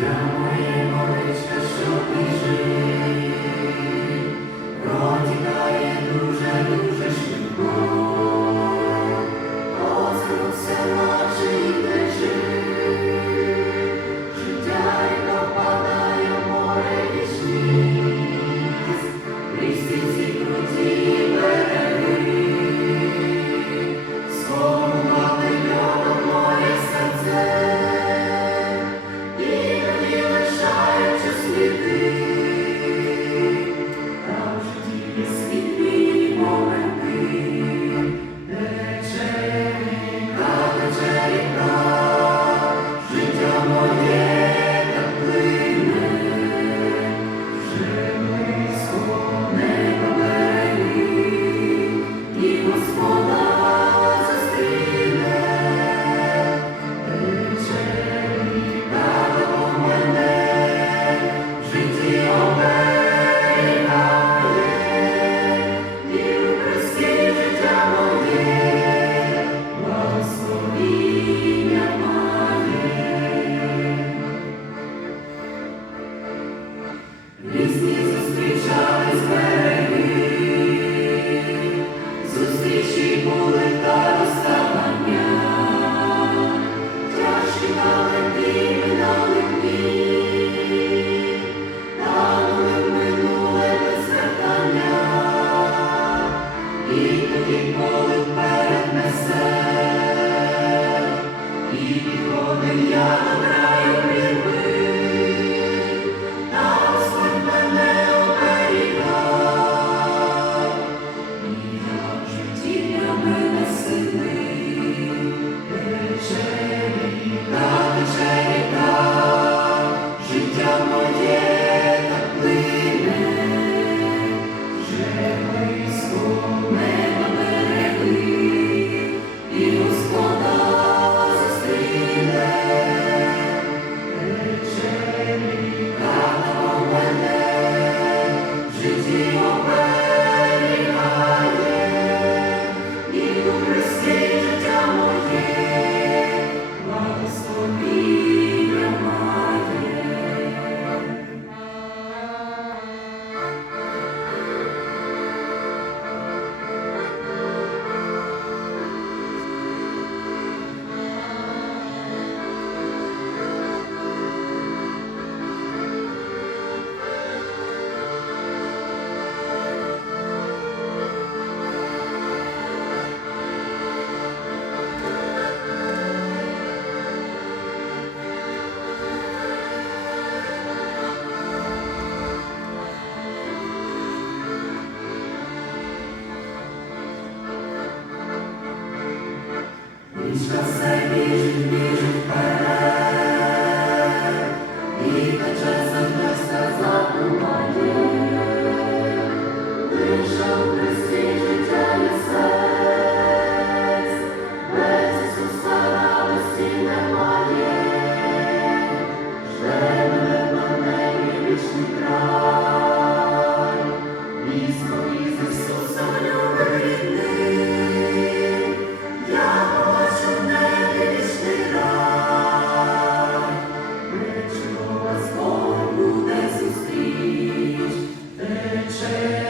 down. Lord. Descansai, beijo. Господь буде зустріч, тече.